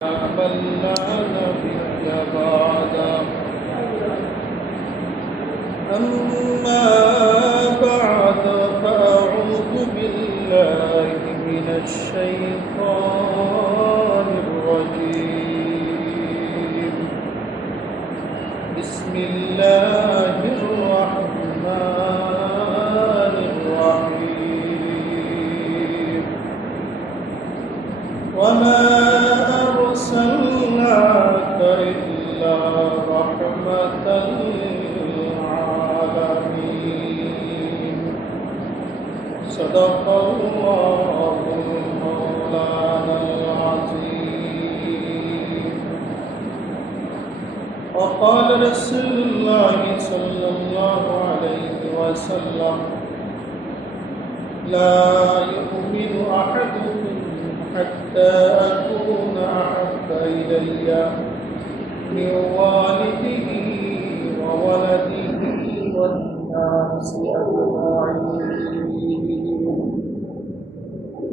من لا نبي بعده. أما بعد فأعوذ بالله من الشيطان الرجيم. بسم الله الرحمن الرحيم. وما أرسلناك إلا رحمة للعالمين. صدق الله مولانا العظيم. وقال رسول الله صلى الله عليه وسلم: لا يؤمن أحدكم حتى أكون أحب إلي من والده وولده والناس أجمعين،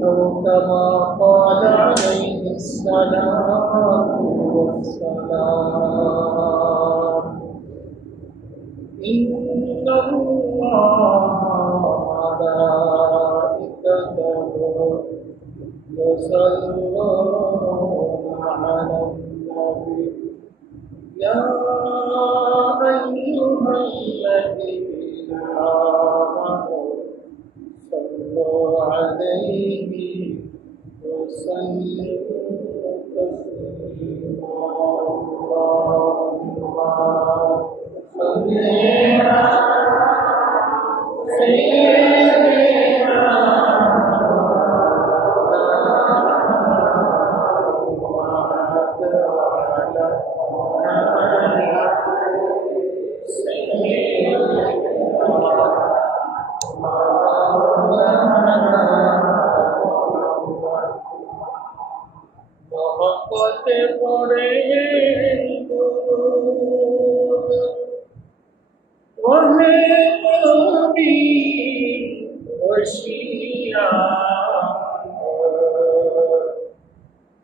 أو كما قال عليه الصلاة والسلام. إن الله وملائكته يصلون على النبي يا أيها الذين آمنوا صلوا عليه وسلموا تسليما. اللهم صل على سيدنا मोहब्बत पड़े दूर वहे नबी वशिया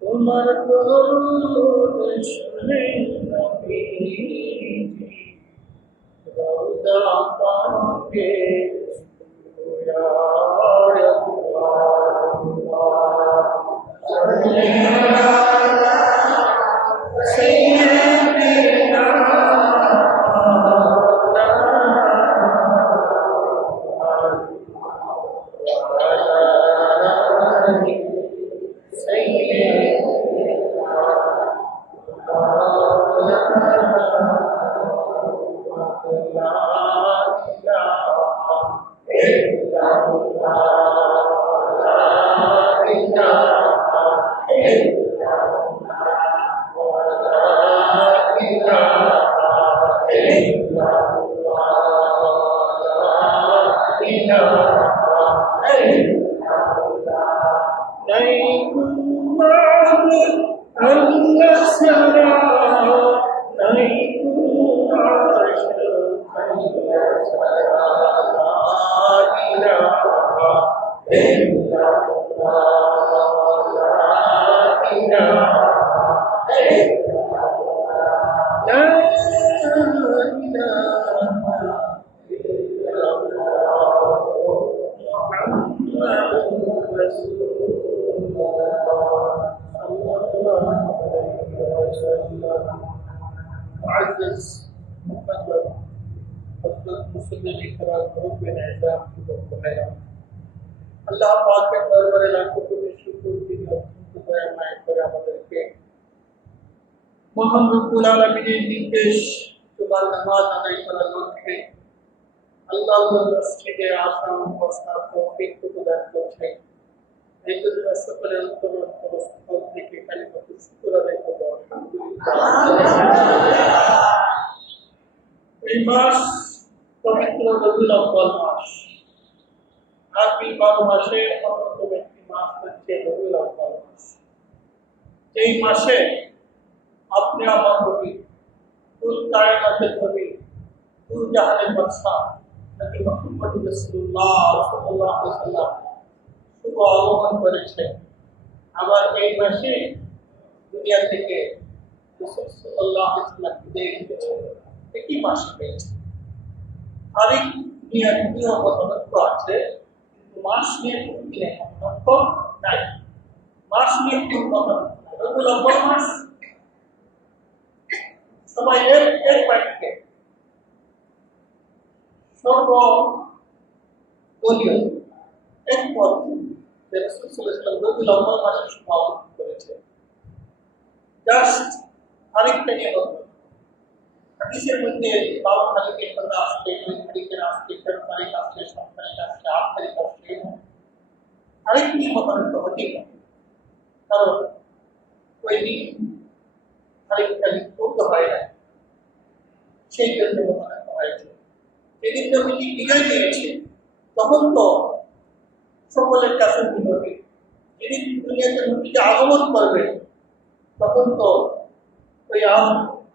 तुम्हार दरूद सुने नबी रौदा पाके या معزز مقدر حضرت मुसल्ली इकराम ग्रुप में एजाम की बखैर अल्लाह पाक के दरबारे लाखों कोटि शुक्र की दया माय করে আমাদেরকে মহান রব্বুল আলামিনের নির্দেশ তোমার নামাজ আদায় করার লক্ষ্যে আল্লাহর মসজিদে আসা অবস্থা তৌফিক প্রদান করছেন। এই জন্য সকলে অন্তরস্থল থেকে কালিমাত শুকর আদায় করব। আলহামদুলিল্লাহ। এই মাস পবিত্র রবিউল আউয়াল মাস। আরবি 12 মাসের অন্যতম একটি মাস হচ্ছে রবিউল আউয়াল মাস। এই মাসে আপনি আমার নবী, কুল কায়নাতের নবী, কুল জাহানের বাদশা নবী মুহাম্মদ রাসূলুল্লাহ সাল্লাল্লাহু আলাইহি ওয়াসাল্লাম শুভ আগমন করেছে। আবার এই মাসে দুনিয়া থেকে রাসূল সাল্লাল্লাহু আলাইহি ওয়াসাল্লাম বিদায় নিয়েছেন একই মাসে হয়েছে। তারিখ নিয়ে নিয়ম মতামত আছে, কিন্তু মাস নিয়ে কোনো নিয়ম মতামত নাই। মাস নিয়ে কোনো মতামত নাই। রবিউল আউয়াল মাস সবাই এর বাইরে সর্বদলীয় একমত যে রাসূল সাল্লাল্লাহু আলাইহি ওয়াসাল্লাম রবিউল আউয়াল মাসে সমাপন করেছে। জাস্ট তারিখটা নিয়ে কথা। হাদিসের মধ্যে 12 তারিখের কথা আসছে, 2 তারিখের আসছে, 13 তারিখ আসছে, 7 তারিখ আসছে, 8 তারিখ আসছে। তারিখ নিয়ে মতামত হতেই পারে, কারণ ওই দিন তারিখটা লিখিত হয় না, সেই জন্য মতামত হয়েছে। যেদিন নবীজি বিদায় নিয়েছে তখন তো সকলের কাছে বিনতি, যেদিন দুনিয়াতে নবীজি আগমন করবে তখন তো ওই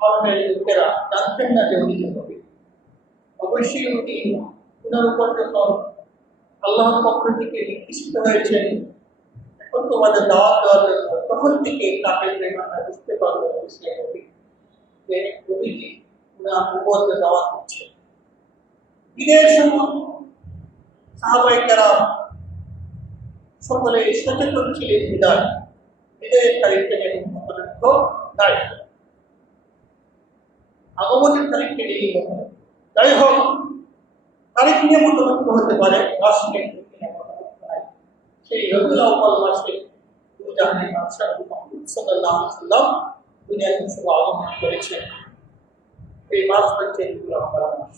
আরবের লোকেরা জানতেন না যে উনি নবী। অবশ্যই উনি ওনার উপর যখন আল্লাহর পক্ষ থেকে নির্দিষ্ট হয়েছেন এখন তোমাদের দাওয়াত দেওয়ার জন্য, তখন থেকে তাকে প্রেরণা বুঝতে পারলো সে নবী, যে নবীজি ওনার উপরে দাওয়াত দিচ্ছে। ঈদের সময় সাহাবায়ে কেরাম সকলে সচেতন ছিলেন বিদায় ঈদের তারিখে এবং মতানৈক্য নাই, আগমনের তারিখে এই মতানৈক্য। যাই হোক, তারিখ নিয়ে মতানৈক্য হতে পারে, মাস নিয়ে মতানৈক্য নাই। সেই রবিউল আউয়াল মাসে দুজাহানের বাদশাহ মুহাম্মদ সাল্লাল্লাহু আলাইহি ওয়াসাল্লাম দুনিয়াতে শুভ আগমন করেছেন। এই মাস হচ্ছে রবিউল আউয়াল মাস।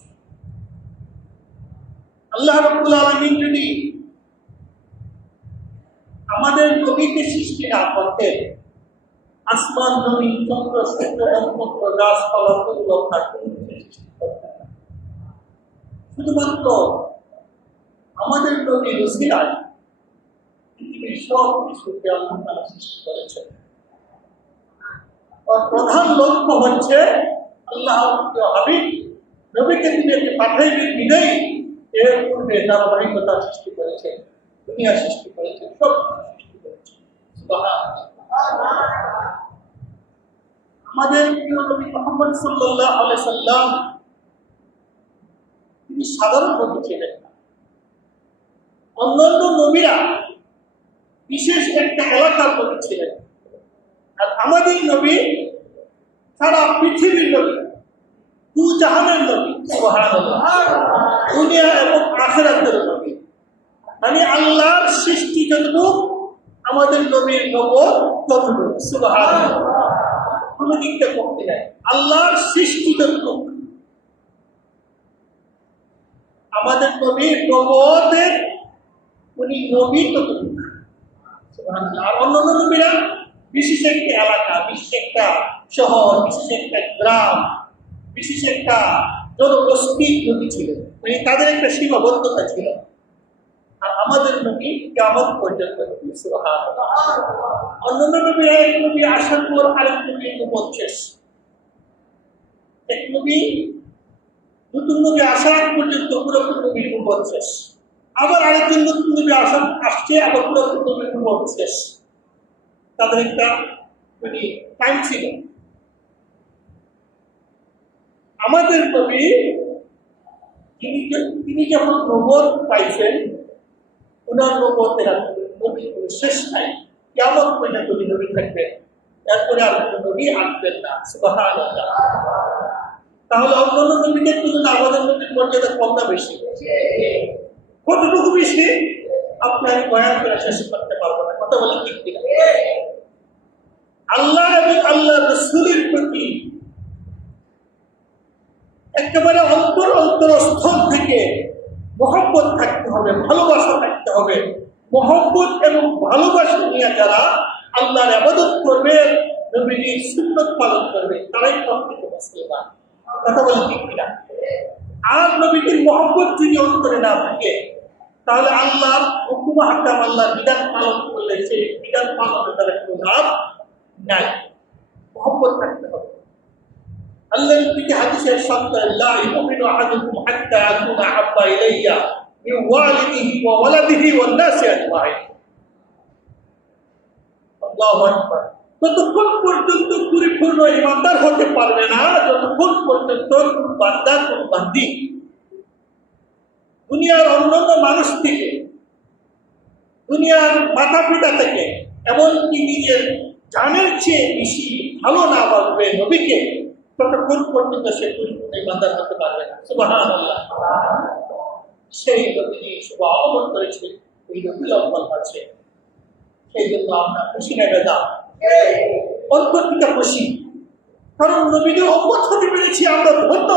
আল্লাহ রাব্বুল আলামিন যদি আমাদের নবীকে সৃষ্টি না করতেন, আসমান জমিন চন্দ্র সূর্য নক্ষত্র গাছপালা ফুল লতা কোনো কিছু সৃষ্টি করতেন না। শুধুমাত্র আমাদের নবী রসুলায় পৃথিবীর সব কিছুকে আল্লাহ তাআলা সৃষ্টি করেছেন। আর প্রধান লক্ষ্য হচ্ছে আল্লাহ হাবিব নবীকে দুনিয়াতে পাঠাইবেন বিদায়ী এর পূর্বে ধারাবাহিকতা সৃষ্টি করেছেন, দুনিয়া সৃষ্টি করেছেন, সব সৃষ্টি করেছেন। সুবহানাল্লাহ। আমাদের প্রিয় নবী মুহাম্মদ সাল্লাল্লাহু আলাইহি সাল্লাম তিনি সাধারণ নবী ছিলেন না। অন্যান্য নবীরা বিশেষ একটা এলাকার নবী ছিলেন, আর আমাদের নবী সারা পৃথিবীর নবী, দু জাহানের নবী। সুবহানাল্লাহ। দুনিয়া এবং আখিরাতের নবী, মানে আল্লাহর সৃষ্টি যতটুকু আমাদের নবীর নবুয়ত ততটুকু। সুবহানাল্লাহ। কোনো দিকটা কমতে নাই, আল্লাহর সৃষ্টি যতটুকু আমাদের নবীর নবুয়তের উনি নবী ততটুকু। সুবহানাল্লাহ। আর অন্যান্য নবীরা বিশেষ একটা এলাকা, বিশেষ একটা শহর, বিশেষ একটা গ্রাম, বিশেষ একটা জনগোষ্ঠীর নবী ছিলেন, মানে তাদের একটা সীমাবদ্ধতা ছিল। আর আমাদের নবী কিয়ামত পর্যন্ত নবী। সুবহানাল্লাহ। অন্যান্য নবীরা এক নবী আসার পর আরেক নবীর নবুয়ত শেষ, এক নবী নতুন নবী আসার পর্যন্ত পুরোপুরি নবীর নবুয়ত শেষ, আবার আরেকজন নতুন নবী আসছে, আবার পুরোপুরি নবীর নবুয়ত শেষ। তাদের একটা মানে টাইম ছিল। আমাদের নবী তিনি যখন নবুয়ত পাইছেন, ওনার নবুয়তের নবী শেষ নাই, কিয়ামত পর্যন্ত নবী থাকবেন, এরপরে আর কোনো নবী আসবেন না। সুবহানাল্লাহ। তাহলে অন্যান্য নবীদের তুলনায় আমাদের নবীর মর্যাদা কম না বেশি? কতটুকু বেশি আপনার বয়ান করে শেষ করতে পারবো না, কথা বলে ঠিক কিনা? আল্লাহ এবং আল্লাহ রাসূলের প্রতি একেবারে অন্তরস্থল থেকে মহব্বত থাকতে হবে, ভালোবাসা থাকতে হবে। মহব্বত এবং ভালোবাসা নিয়ে যারা আল্লাহর ইবাদত করবে, নবীজির সুন্নাত পালন করবে, তারাই প্রকৃত মুসলমান। কথা বলে ঠিক কিনা? আর নবীজির মহব্বত যদি অন্তরে না থাকে, তাহলে আল্লাহর হুকুম হাকাম, আল্লাহর বিধান পালন করলে সেই বিধান পালনের দ্বারা কোনো লাভ নাই। মহব্বত থাকতে হবে। আল্লাহর নবীকে হাদিসে ইরশাদ করেন, লা ইউমিনু আহাদুকুম হাত্তা আকুনা আহাব্বা ইলাইয়া মিন ওয়ালিদিহি ওয়া ওয়ালাদিহি ওয়ান নাসি আজমাইন। আল্লাহু আকবার। ততক্ষণ পর্যন্ত পরিপূর্ণ ইমানদার হতে পারবে না যতক্ষণ পর্যন্ত কোন বান্দা কোন বান্দি দুনিয়ার অন্যান্য মানুষ থেকে, দুনিয়ার মাতা পিতা থেকে, এমনকি নিজের জানের চেয়ে বেশি ভালো না বাসবে নবীকে, ততক্ষণ পর্যন্ত সে পরিপূর্ণ ইমানদার হতে পারবে না। সুবহানাল্লাহ। সেই নবীজি শুভ আগমন করেছে, এই নবী লক্ষণ আছে, সেই জন্য আমরা খুশি নেবে দাও, অন্তর থেকে খুশি, কারণ নবীদের উম্মত হতে পেরেছি আমরা ধন্য।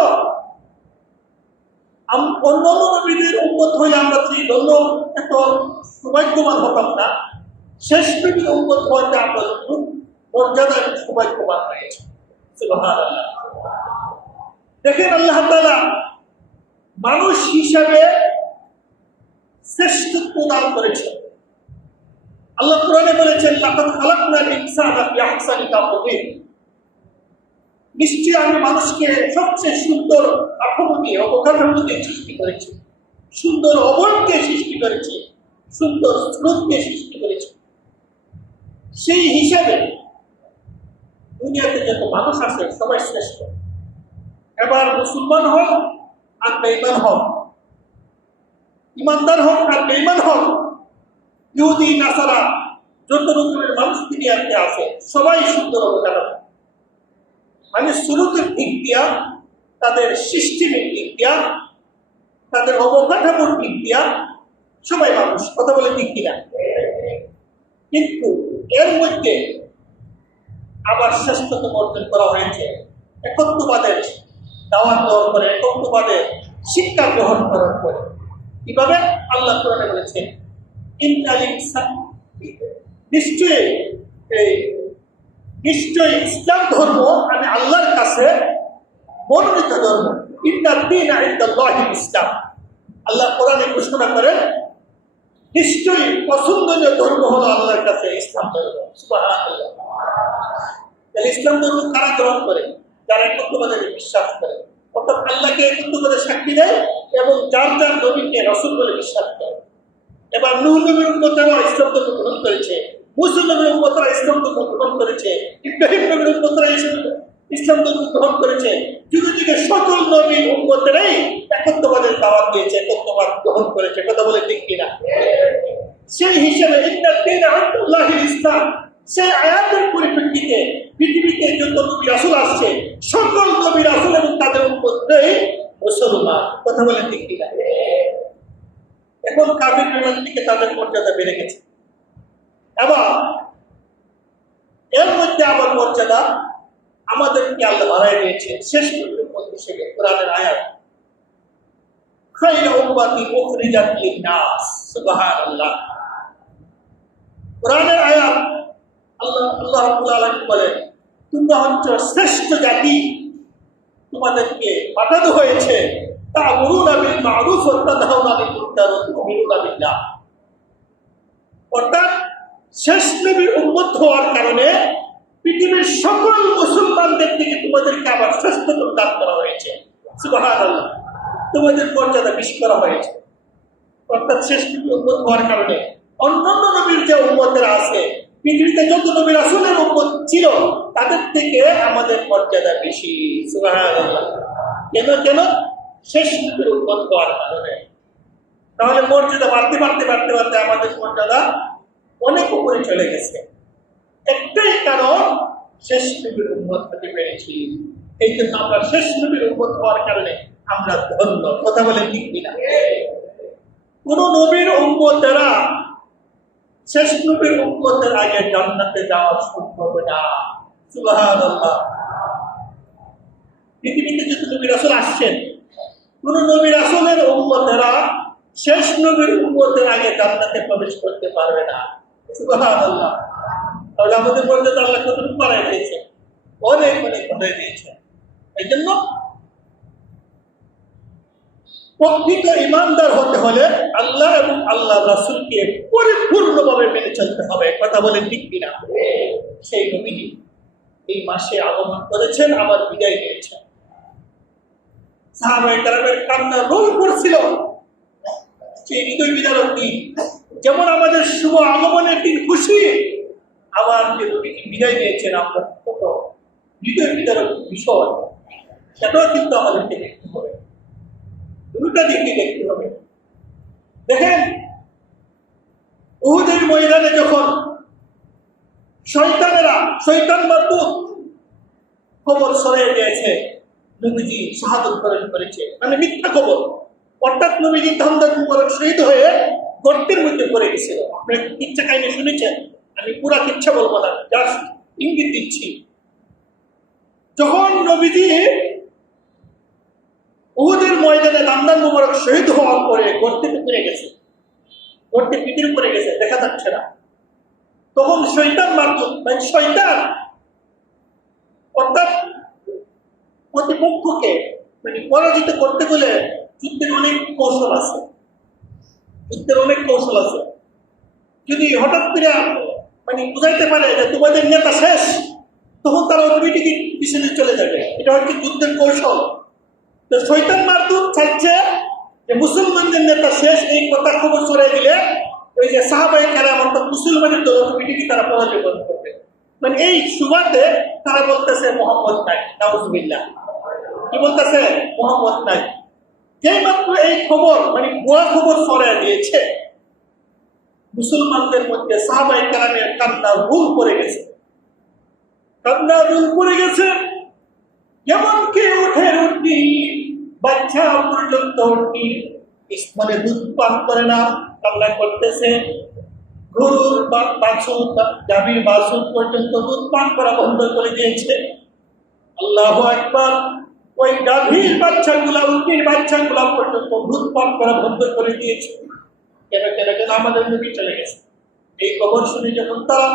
অন্যান্য নবীদের উম্মত হয়ে আমরা সেই ধন্য এত সৌভাগ্যবান হতাম না, শেষ নবীর উম্মত হইতে আমরা মর্যাদার সৌভাগ্যবান হয়েছি। সুবহানাল্লাহ। দেখেন আল্লাহ তাআলা মানুষ হিসাবে শ্রেষ্ঠত্ব দান করেছেন। আল্লাহ কোরআনে বলেছেন, লাকাদ খালাকনাল ইনসানা ফি আহসানি তাকওয়িম, নিশ্চয়ই আমি মানুষকে সবচেয়ে সুন্দর কাঠামো দিয়ে, অবকাঠামো দিয়ে সৃষ্টি করেছি, সুন্দর অবয়বকে সৃষ্টি করেছি, সুন্দর স্রোতকে সৃষ্টি করেছি। সেই হিসাবে দুনিয়াতে যত মানুষ আছে সবাই শ্রেষ্ঠ। এবার মুসলমান হোক আর বেঈমান হোক, ইমানদার হোক আর বেঈমান হোক, ইহুদি নাসারা যত রকমের মানুষ দুনিয়াতে আছে সবাই সুন্দর অবকাঠামো, মানে শুরুতের দিক দিয়া, তাদের সিস্টেমের দিক দিয়া, তাদের অবকাঠামোর দিক দিয়া সবাই মানুষ। কথা বলে ঠিক কিনা? কিন্তু এর মধ্যে আবার শ্রেষ্ঠত্ব অর্জন করা হয়েছে একত্ববাদের দাওয়াত দেওয়ার পরে, একত্ববাদের শিক্ষা গ্রহণ করার পরে। কিভাবে? আল্লাহ কোরআনে বলেছেন, নিশ্চয়ই ইসলাম ধর্ম আমি আল্লাহর কাছে মনোনীত ধর্ম। ইন্নাদ দীনা ইনদাল্লাহিল ইসলাম। আল্লাহ কোরআনে ঘোষণা করেন, নিশ্চয়ই পছন্দনীয় ধর্ম হলো আল্লাহর কাছে ইসলাম ধর্ম। সুবহানাল্লাহ। ইসলাম ধর্ম কারা গ্রহণ করে? যারা একত্ববাদে বিশ্বাস করে, অর্থাৎ আল্লাহকে একত্ববাদে সাক্ষী দেয় এবং যার যার নবীকে রাসূল বলে বিশ্বাস করে। এবার নূহ নবীর উম্মতেরা ইসলাম ধর্ম গ্রহণ করেছে, মুসা নবীর উম্মতেরা ইসলাম ধর্ম গ্রহণ করেছে, ইব্রাহিম নবীর উম্মতেরা ইসলাম ধর্ম গ্রহণ করেছে। যুগে যুগে সকল নবীর উম্মতেরাই একত্ববাদের দাওয়াত দিয়েছে, একত্ববাদ গ্রহণ করেছে। কথা বলে ঠিক কিনা? সেই হিসেবে ইন্নাদ দীনা ইনদাল্লাহিল ইসলাম, সেই আয়াতের পরিপ্রেক্ষিতে পৃথিবীতে যত নবী রাসূল আসছে সকল নবী রাসূল এবং তাদের উম্মতরাই মুসলমান। কথা বলে ঠিক কিনা? এখন কাফির বিমান থেকে তাদের মর্যাদা বেড়ে গেছে। এবার এর মধ্যে আবার মর্যাদা আমাদেরকে আল্লাহ বাড়াই দিয়েছে। শেষ পর্যন্ত হিসেবে কোরআনের আয়াত, খায়রু উম্মাতিন উখরিজাত লিন-নাস। সুবহানাল্লাহ। কোরআনের আয়াত আল্লাহ রাব্বুল আলামিন বলেন, তোমরা হচ্ছে শ্রেষ্ঠ জাতি, তোমাদেরকে পাঠানো হয়েছে তা'মুরুনা বিল মা'রুফ ওয়া তানহাউনা আনিল মুনকার ওয়া তু'মিনুনা বিল্লাহ। অর্থাৎ শেষ নবীর উম্মত হওয়ার কারণে পৃথিবীর সকল মুসলমানদের থেকে তোমাদেরকে আবার শ্রেষ্ঠত্ব দান করা হয়েছে। সুবহানাল্লাহ। তোমাদের মর্যাদা বেশি করা হয়েছে। অর্থাৎ শেষ নবীর উম্মত হওয়ার কারণে অন্যান্য নবীর যে উম্মতেরা আছে, পৃথিবীতে যত নবী রাসূলের উম্মত ছিল তাদের থেকে আমাদের মর্যাদা বেশি। সুবহানাল্লাহ। কেন? শেষ নবীর উম্মত হওয়ার কারণে। তাহলে মর্যাদা বাড়তে বাড়তে বাড়তে বাড়তে আমাদের মর্যাদা অনেক উপরে চলে গেছে। একটাই কারণ, শেষ নবীর উম্মত হতে পেরেছি। এই জন্য আমরা শেষ নবীর উম্মত হওয়ার কারণে আমরা ধন্য। কথা বলে ঠিক কিনা? কোন নবীর উম্মতেরা শেষ নবীর উম্মতের আগে জান্নাতে যাওয়া সম্ভব না। সুবহানাল্লাহ। পৃথিবীতে যত নবী রাসূল আসছেন, কোন নবী রাসূলের উম্মতেরা শেষ নবীর উম্মতের আগে জান্নাতে প্রবেশ করতে পারবে না। সুবহানাল্লাহ। তাহলে আমাদের মর্যাদা আল্লাহ কতটুকু বাড়াই দিয়েছে? অনেক অনেক বাড়াই দিয়েছে। এই জন্য প্রকৃত ইমানদার হতে হলে আল্লাহ এবং আল্লাহ রাসূলকে পরিপূর্ণভাবে মেনে চলতে হবে। কথা বলেন ঠিক কিনা? সেই নবীজি এই মাসে আগমন করেছেন, আবার বিদায় নিয়েছেন। সাহাবায়ে কেরামের কান্না রোল করছিল সেই হৃদয় বিদারক দিন। যেমন আমাদের শুভ আগমনের দিন খুশি, আবার যে নবীজি বিদায় দিয়েছেন আমরা কত হৃদয় বিদারক বিষয়, সেটাও কিন্তু আমাদেরকে দেখতে হবে, দুটা দিকে দেখতে হবে। দেখেন, উহুদের ময়দানে যখন শয়তান মারদুদ খবর ছড়িয়ে দিয়েছে নবীজি শাহাদত বরণ করেছে, মানে মিথ্যা খবর, অর্থাৎ নবীজি ধামদার মুবারক শহীদ হয়ে গর্তের মধ্যে পড়ে গেছিল। আপনারা কিচ্ছা কাহিনী শুনেছেন, আমি পুরা কিচ্ছা বলবো না, জাস্ট ইঙ্গিত দিচ্ছি। যখন নবীজি উহুদের ময়দানে ধামদার মুবারক শহীদ হওয়ার পরে গর্তে পড়ে গেছে, গর্তে পিঠের উপরে গেছে, দেখা যাচ্ছে না, তখন শয়তান মারদুদ মানে শয়তান অর্থাৎ প্রতিপক্ষকে মানে পরাজিত করতে গেলে যুদ্ধের অনেক কৌশল আছে, যদি হঠাৎ করে মানে বুঝাইতে পারে যে তোমাদের নেতা শেষ, তখন তারা অটোমেটিক পিছনে চলে যাবে। এটা হচ্ছে যুদ্ধের কৌশল। তো শয়তান মারদুদ চাইছে যে মুসলমানদের নেতা শেষ, এই কথা খবর ছড়িয়ে দিলে ওই যে সাহাবায়ে কেরাম অর্থাৎ মুসলমানের দল অটোমেটিক তারা পরাজয় বরণ করবে। মানে এই সুবাদে তারা বলতেছে মোহাম্মদ নাই, নাউজুবিল্লাহ। কি বলতেছে? মোহাম্মদ নাই। যেই মাত্র এই খবর মানে ভুয়া খবর ছড়িয়ে দিয়েছে, মুসলমানদের মধ্যে সাহাবায়ে কেরামের কান্না রুল পড়ে গেছে, এমনকি উঠি বাচ্চা পর্যন্ত উঠি স্তনে দুধ পান করে না, কান্না করতেছে। গরুর বাছুর গাভীর বাছুর পর্যন্ত দুধ পান করা বন্ধ করে দিয়েছে। আল্লাহু আকবার। ওই গাভীর বাচ্চাগুলা উটনির বাচ্চাগুলা পর্যন্ত দুধ পান করা বন্ধ করে দিয়েছে। কেন আমাদের নবী চলে গেছে। এই খবর শুনে যখন তারা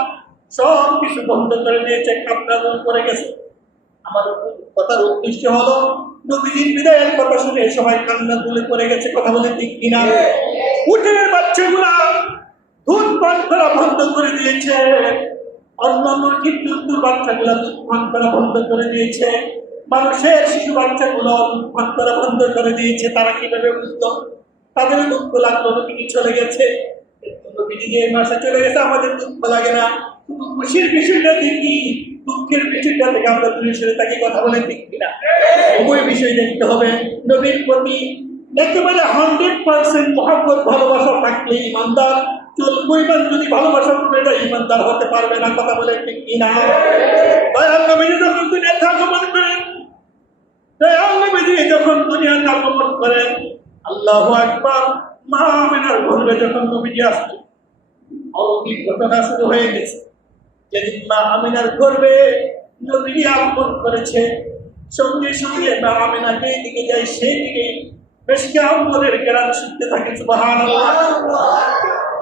সব কিছু বন্ধ করে দিয়েছে, কান্না করে গেছে। আমার কথার উদ্দেশ্য হলো নবীজির বিদায়ের কথা শুনে সবাই কান্না তুলে পড়ে গেছে। কথা বলে ঠিক কিনা? উটের বাচ্চাগুলা দুধ পান করা বন্ধ করে দিয়েছে, অন্যান্য জীবজন্তুর বাচ্চাগুলা দুধ পান করা বন্ধ করে দিয়েছে, মানুষের শিশু বাচ্চাগুলো দুধ পান করা বন্ধ করে দিয়েছে। তারা কিভাবে বুঝতো? তাদের দুঃখ লাগলো নবীজি চলে গেছে। নবীজি যে মাসে চলে গেছে আমাদের দুঃখ লাগে না, শুধু খুশির বিষয়টা দেখি, দুঃখের বিষয়টা থেকে আমরা দূরে সরে থাকি। কথা বলে ঠিক কিনা? উভয় বিষয় দেখতে হবে। নবীর প্রতি একেবারে 100% মহব্বত ভালোবাসা থাকলে ইমানদার, পরিমাণ যদি ভালোবাসা করে যায় ইমানদার হতে পারবে না। কথা বলে ঠিক কিনা? দয়াল নবীজি যখন দুনিয়াতে আগমন করেন, আল্লাহু আকবার, মা আমিনার ঘরে যখন নবীজি আসছে, অলৌকিক ঘটনা শুরু হয়ে গেছে। যেদিন মা আমিনার গর্ভে নবীজি আগমন করেছে, সঙ্গে সঙ্গে মা আমিনা যেই দিকে যায় সেই দিকে বেশকে আম্বরের গ্রাম শুনতে থাকে। সুবহানাল্লাহ।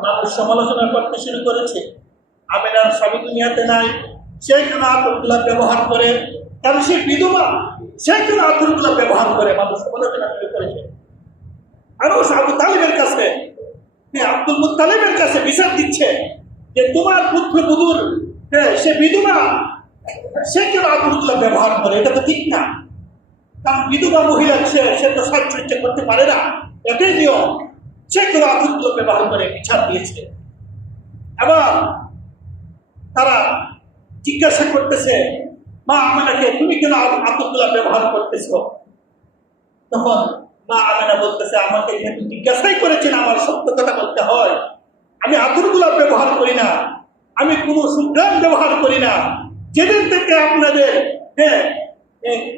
মানুষ সমালোচনা করতে শুরু করেছে, আমিনার স্বামী দুনিয়াতে নাই, সে কেন আতরগুলা ব্যবহার করে, কারণ সে বিধবা, সে কেন আতরগুলা ব্যবহার করে, মানুষ সমালোচনা শুরু করেছে। মানুষ আবু তালিবের কাছে, আব্দুল মুত্তালিবের কাছে বিচার দিচ্ছে যে তোমার পুত্রবধূর সে বিধবা, সে কেন আতরগুলা ব্যবহার করে, এটা তো ঠিক না। কারণ বিধবা মহিলা সে তো সাজসজ্জা করতে পারে না, এটাই নিয়ম। সে কেন আতরগুলো ব্যবহার করে বিচার দিয়েছে। আবার তারা জিজ্ঞাসা করতেছে মা আমিনাকে, তুমি কেন আতরগুলা ব্যবহার করতেছ? তখন মা আমিনা বলতেছে, আমাকে যেহেতু জিজ্ঞাসাই করেছেন আমার সত্য কথা বলতে হয়। আমি আতরগুলা ব্যবহার করি না, আমি কোনো সুগ্রাম ব্যবহার করি না। যেদিন থেকে আপনাদের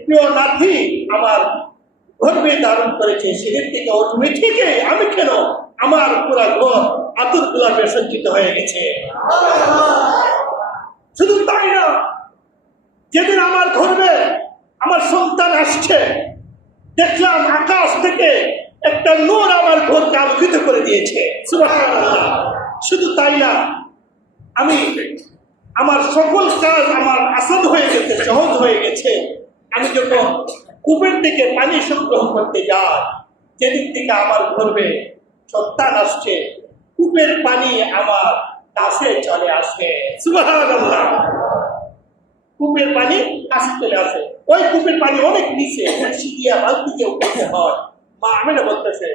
প্রিয় নাথি আমার গর্ভে ধারণ করেছে, সেদিন থেকে অটোমেটিকই আমি কেন আমার পুরা ঘর আতরগুলা সজ্জিত হয়ে গেছে। শুধু তাই না, যেদিন আমার গর্ভে আমার সন্তান আসছে, দেখলাম আকাশ থেকে একটা নূর আমার ঘরকে আলোকিত করে দিয়েছে। সুবহানাল্লাহ। শুধু তাই না, আমি আমার সকল কাজ আমার আসান হয়ে গেছে, সহজ হয়ে গেছে। আমি যখন কূপের দিকে পানি সংগ্রহ করতে যাই, যেদিক থেকে আমার গর্ভে সন্তান আসছে, কূপের পানি আমার কাছে চলে আসে। সুবহানাল্লাহ। কূপের পানি কাছে চলে আসে। ওই কূপের পানি অনেক নিচে, সিঁড়িয়া বালতি দিয়ে উঠতে হয়। মা আমিনা বলতেছে,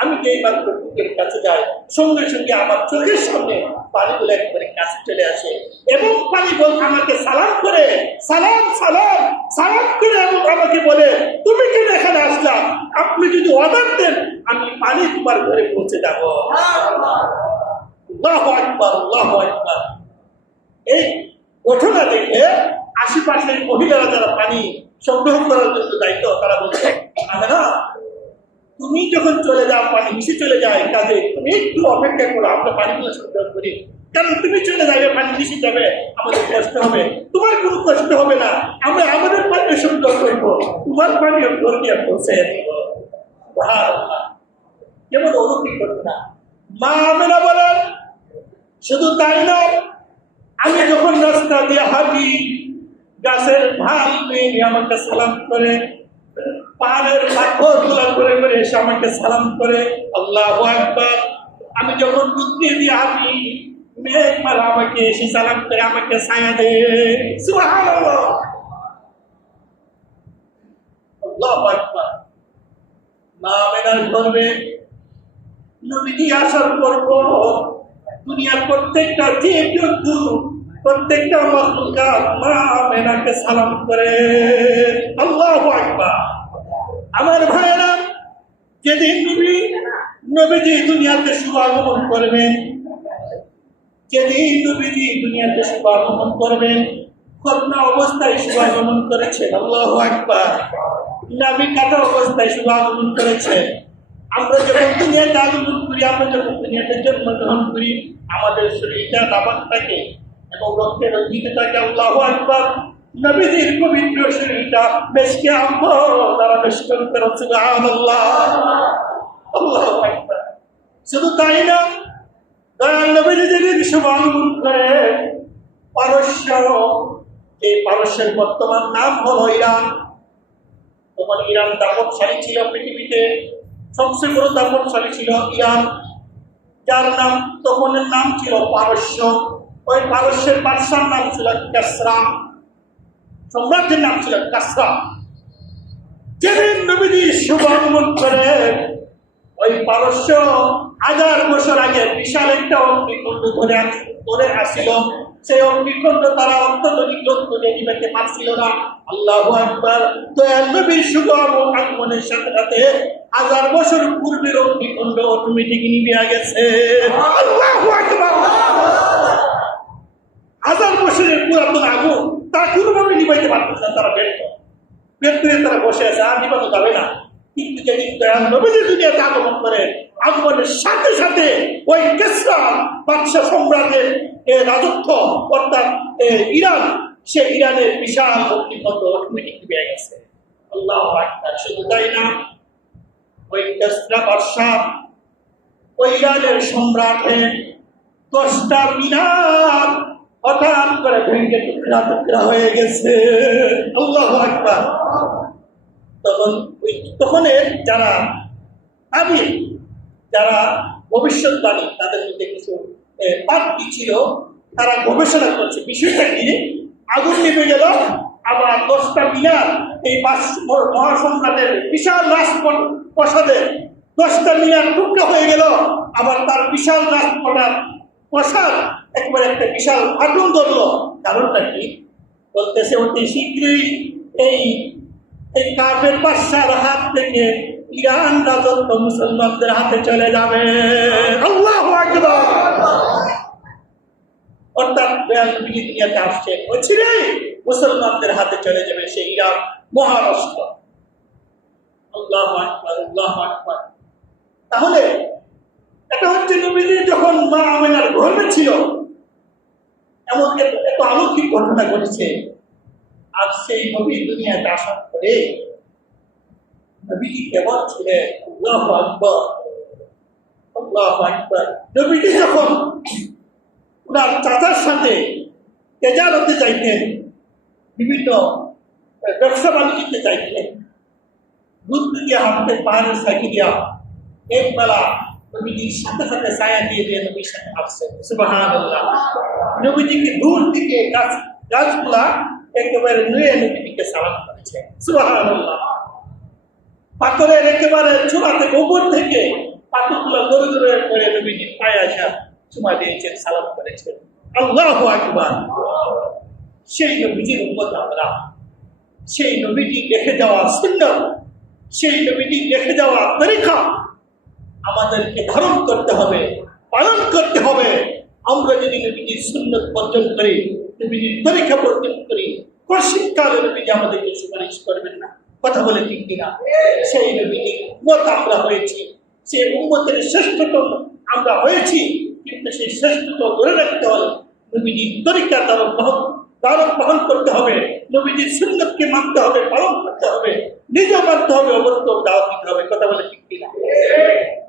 আমি যেই মাত্র কূপের কাছে যাই, সঙ্গে সঙ্গে আমার চোখের সামনে পানিগুলো একবারে কাছে চলে আসে এবং পানি বল আমাকে সালাম করে সালাম সালাম সালাম করে এবং আমাকে বলে তুমি কেন এখানে আসলা, আপনি যদি অর্ডার দেন আমি পানি তোমার ঘরে পৌঁছে যাবো। আল্লাহু আকবার, আল্লাহু আকবার। এই ঘটনা দেখে আশেপাশের মহিলারা যারা পানি সংগ্রহ করার জন্য দায়িত্ব, তারা বলছে না, তুমি যখন চলে যাও পানি মিশে চলে যায়, কাজে তুমি একটু অপেক্ষা করো, আমরা পানিগুলো সংগ্রহ করি, কারণ তুমি চলে যাবে পানি মিশে যাবে, আমাদের কষ্ট হবে, তোমার কোনো কষ্ট হবে না, আমরা আমাদের পানি সংগ্রহ করবো, তোমার পানি ঘর দিয়ে পৌঁছে দিব। কেমন অলৌকিক ঘটনা। মা আমেনা বলেন শুধু তাই নয়, আমি যখন রাস্তা দিয়ে হাঁটি গাছের ঢাল পেয়ে আমাকে সালাম করে, পাহাড়ের পাথর গুলা করে করে এসে আমাকে সালাম করে, আল্লাহু আকবার। আমি যখন রুদ্রে দিয়ে হাঁটি মেঘ মালা আমাকে এসে সালাম করে আমাকে ছায়া দেয়। সুবহানাল্লাহ, আল্লাহু আকবার। মা আমেনার গর্বে নবীজি আসার পর দুনিয়ার প্রত্যেকটা জীব-জন্তু, প্রত্যেকটা মাখলুকাত মা আমেনাকে সালাম করে। আল্লাহু আকবার। আমার ভাইয়েরা, যেদিন নবীজি দুনিয়াতে শুভ আগমন করবেন, যেদিন নবীজি দুনিয়াতে শুভ আগমন করবেন, খতনা অবস্থায় শুভ আগমন করেছেন। আল্লাহু আকবার। নাভি কাটা অবস্থায় শুভ আগমন করেছেন। আমরা যখন দুনিয়াতে আগমন করি, আমরা যখন দুনিয়াতে জন্মগ্রহণ করি, আমাদের শরীরটা নাবাক থাকে এবং রক্তে রঞ্জিত থাকে। আল্লাহু আকবার। নবীজির পবিত্র শরীরটা বেশকে আম্বর দ্বারা বেষ্টন করে। সুবহানাল্লাহ, আল্লাহু আকবার। শুধু তাই না, দয়াল নবীজি যেদিন শুভ আগমন করে, পারস্য, এই পারস্যের বর্তমান নাম হলো ইরান। তখন ইরান দাপটশালী ছিল, পৃথিবীতে সবচেয়ে বড় দাপটশালী ছিল ইরান, যার নাম তখনের নাম ছিল পারস্য। ওই পারস্যের বাদশার নাম ছিল কাসরা, সম্রাটের নাম ছিল কাসরা। যেদিন নবীজি শুভ আগমন করে, ওই পারস্য 1000 বছর আগে বিশাল একটা অগ্নিকুণ্ড ধরে আসছিল। সেই অগ্নিকুণ্ড তারা অত্যন্ত নিগ্রহ করে নিতে পারছিল না। আল্লাহু আকবার। দয়াল নবীর শুভ আগমনের সাথে সাথে 1000 বছর পূর্বের অগ্নিকুণ্ড অটোমেটিক নিভে গেছে। আল্লাহু আকবার। 1000 বছরের পুরাতন আগুন তা কোনোভাবে নিভাইতে পারতেছে না, তারা ব্যর্থ হয়ে তারা বসে আছে, আর নিভানো যাবে না। কিন্তু যেদিন দয়াল নবীজি দুনিয়াতে আগমন করে, আগমনের সাথে সাথে ওই কিসরা বাদশা সম্রাটের রাজত্ব, অর্থাৎ ইরান, সে ইরানের বিশাল অগ্নিকুণ্ড অটোমেটিক নিভে গেছে। আল্লাহু আকবার। শুধু তাই না, ওই কিসরা বাদশা, ওই ইরানের সম্রাটের 10টা মিনার হঠাৎ করে ভেঙে টুকরা টুকরা হয়ে গেছে। আল্লাহু আকবার। তখন যারা আমি, যারা ভবিষ্যৎবাণী, তাদের মধ্যে কিছু পার্টি ছিল, তারা গবেষণা করছে বিষয়টা নিয়ে। আগুন নিভে গেল, আবার 10টা মিনার, এই মহাসম্রাটের বিশাল রাজপ্রাসাদের 10টা মিনার টুকরা হয়ে গেল, আবার তার বিশাল রাজপ্রাসাদ একবার একটা বিশাল আগুন ধরলো। কারণটা কি? বলতেছে অতি শীঘ্রই এই কাফের বাদশার হাত থেকে ইরান রাজত্ব মুসলমানদের হাতে চলে যাবে। আল্লাহু আকবার। অর্থাৎ দয়াল নবী দুনিয়াতে আসছে, ওইছিলেই মুসলমানদের হাতে চলে যাবে সেই ইরান, মহারাষ্ট্র। আল্লাহু আকবার, আল্লাহু আকবার। তাহলে এটা হচ্ছে নবীজি যখন মা আমেনার গর্ভে ছিল, এমন এত অলৌকিক ঘটনা ঘটেছে। আর সেই নবী দুনিয়াতে আসার পরে নবীজি কেমন ছিলেন? আল্লাহু আকবার, আল্লাহু আকবার। নবীজি যখন ওনার চাচার সাথে তেজারতে চাইতেন, বিভিন্ন ব্যবসা বাণিজ্যতে চাইতেন, দুধ দিয়ে হাঁটতে পাহাড়ের সাইকে দেওয়া, এক বেলা নবীজির সাথে সাথে ছায়া দিয়ে দিয়ে নবীর সাথে আসছেন। সুবহানাল্লাহ। নবীজিকে দূর থেকে গাছগুলা একেবারে নুয়ে নবীজিকে সালাম করেছে। সুবহানাল্লাহ। পাথরের একেবারে চূড়া থেকে উপর থেকে পাথরগুলো দৌড়ে দৌড়ে করে নবীজির পায়ে আসা চুমা দিয়েছেন, সালাম করেছেন। আল্লাহু আকবার। সেই নবীজির উম্মত আমরা, সেই নবীজি রেখে যাওয়া সুন্নাত, সেই নবীজি রেখে যাওয়া তরিকা আমাদেরকে ধারণ করতে হবে, পালন করতে হবে। আমরা যদি নবীজির সুন্নাত বর্জন করি, নবীজির তরিকা বর্জন করি, কশিকালে নবীজি আমাদেরকে সুপারিশ করবেন না। কথা বলে ঠিক কিনা? সেই নবীজির উম্মত আমরা হয়েছি, সেই উম্মতের শ্রেষ্ঠতম আমরা হয়েছি, কিন্তু সেই শ্রেষ্ঠত্ব ধরে রাখতে হলে নবীজির তরিকা দ্বারক বহন করতে হবে, নবীজির সুন্নাতকে মানতে হবে, পালন করতে হবে, নিজে মানতে হবে, অবর্ত দাওয়াত দিতে হবে। কথা বলে ঠিক কিনা?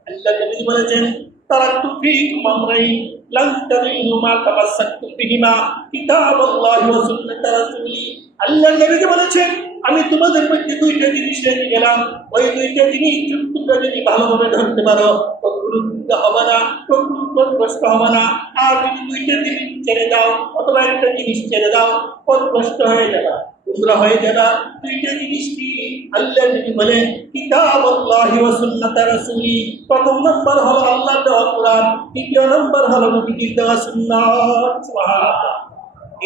আল্লাহ নবী বলেছেন, তারাকতু ফীকুম আমরাইন লান তাদিল্লু মা তামাসসাকতুম বিহিমা কিতাবাল্লাহি ওয়া সুন্নাত রাসূলি। আল্লাহ নবী বলেছেন, আমি তোমাদের মধ্যে দুইটা জিনিস রেখে গেলাম, ওই দুইটা জিনিস তোমরা যদি ভালোভাবে ধরতে পারো কখনো গুণা হবে না, কখনো পথভ্রষ্ট হবে না। আর যদি দুইটা জিনিস ছেড়ে দাও অথবা একটা জিনিস ছেড়ে দাও, পথভ্রষ্ট হয়ে যাবে, গুমরা হয়ে যাবে। দুইটা জিনিস কি? আল্লাহ নবী বলেন, কিতাবাল্লাহি ওয়া সুন্নাত রাসূলি। প্রথম নম্বর হলো আল্লাহর দেওয়া কোরআন, দ্বিতীয় নম্বর হলো নবীজির দেওয়া সুন্নাত। সুবহানাল্লাহ।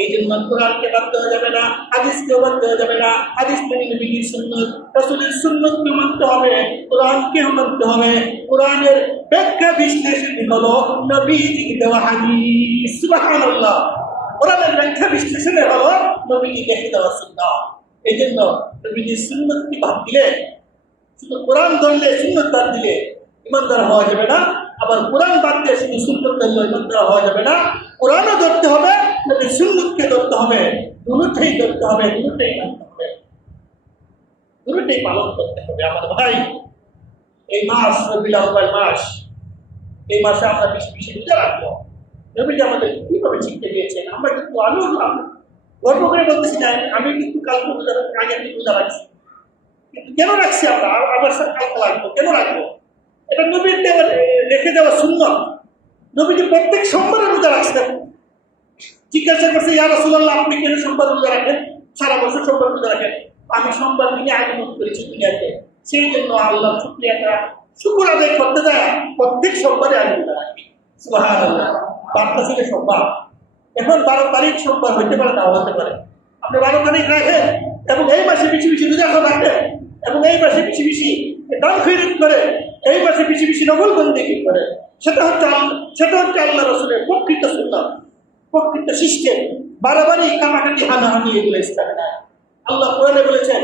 এই জন্য কোরআনকে বাদ দেওয়া যাবে না, হাদিসকে বাদ দেওয়া যাবে না। হাদিস মানে নবীজির সুন্নাত, রাসূলের সুন্নাতকে মানতে হবে, কোরআনকে মানতে হবে। কোরআনের ব্যাখ্যা বিশ্লেষণ হলো নবীজির দেওয়া হাদিস। সুবহানাল্লাহ। কোরআনের ব্যাখ্যা বিশ্লেষণে হলো নবীজির দেওয়া সুন্নাত। এই জন্য নবীজির সুন্নাতকে বাদ দিলে, শুধু কোরআন ধরলে সুন্নাত বাদ দিলে ইমানদার হওয়া যাবে না, আবার কোরআন বাদ দিয়ে শুধু সুন্নাত ধরলে ইমানদার হওয়া যাবে না। কোরআনও ধরতে হবে, নবীর সুন্নাতকে ধরতে হবে, দুটোই ধরতে হবে, দুটোই মানতে হবে, দুটোই পালন করতে হবে। আমার ভাই, এই মাস রবিউল আউয়াল মাস, এই মাসে আমরা বেশি বেশি রোজা রাখবো। নবীজি আমাদের কিভাবে শিক্ষা দিয়েছেন, আমরা কিন্তু আমিও গর্ব করে বলতেছি না, আমি কিন্তু কালকে রোজা আগে রোজা রাখছি, কিন্তু কেন রাখছি আমরা? আবার কালকে রাখবো, কেন রাখবো? এটা নবীর রেখে দেওয়া সুন্নাত। নবীজি প্রত্যেক সোমবারে রোজা রাখছেন। জিজ্ঞাসা করছে, ইয়া রাসূলুল্লাহ, আপনি কেন সোমবার রোজা রাখেন? সারা বছর সোমবার রোজা রাখেন। আমি সোমবার দিনে আগমন করেছি দুনিয়াতে, সেই জন্য আল্লাহ শুকর আদায় করতে দেয়, প্রত্যেক সোমবারে আমি রোজা রাখি। সুবহানাল্লাহ। 12টা ছিল সোমবার, এখন 12 তারিখ সোমবার হইতে পারে, নাও হতে পারে। আপনি 12 তারিখ রাখেন এবং এই মাসে বেশি বেশি রোজা রাখেন এবং এই মাসে বেশি বেশি দান খয়রাত করে, এই মাসে বেশি বেশি নফল বন্দেগী করে, সেটা হচ্ছে আল্লাহ রাসূলের প্রকৃত সুন্নাত, প্রকৃত সিস্টেম। বারবারই কামাকাটি হানাহানি এগুলো ইসলামে নাই। আল্লাহ কোরআনে বলেছেন,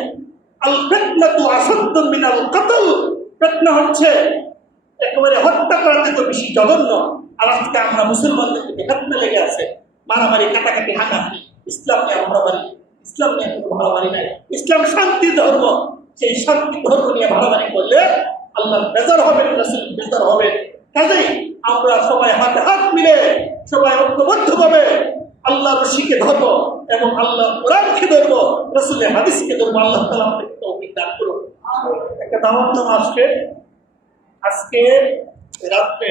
আল ফিতনাতু আসাদ্দু মিনাল কতল। ফিতনা হচ্ছে একেবারে হত্যা করা থেকে বেশি জঘন্য। আর আজকে আমরা মুসলমানদের থেকে ফিতনা লেগে আছে, মারামারি, কাটাকাটি, হানাহানি। ইসলাম নিয়ে মারামারি, ইসলাম নিয়ে কোনো মারামারি নাই। ইসলাম শান্তি ধর্ম, সেই শান্তি ধর্ম নিয়ে মারামারি করলে আল্লাহ বেজার হবেন, রাসূল বেজার হবেন। কাজেই আমরা সবাই হাতে হাত মিলে, সবাই ঐক্যবদ্ধভাবে আল্লাহর রশিকে ধরবো এবং আল্লাহ কোরআনকে ধরবো, রাসূলের হাদিসকে ধরবো। আল্লাহ তাআলা আমাদেরকে তৌফিক দান করুন। একটা দাওয়াত আজকে রাত্রে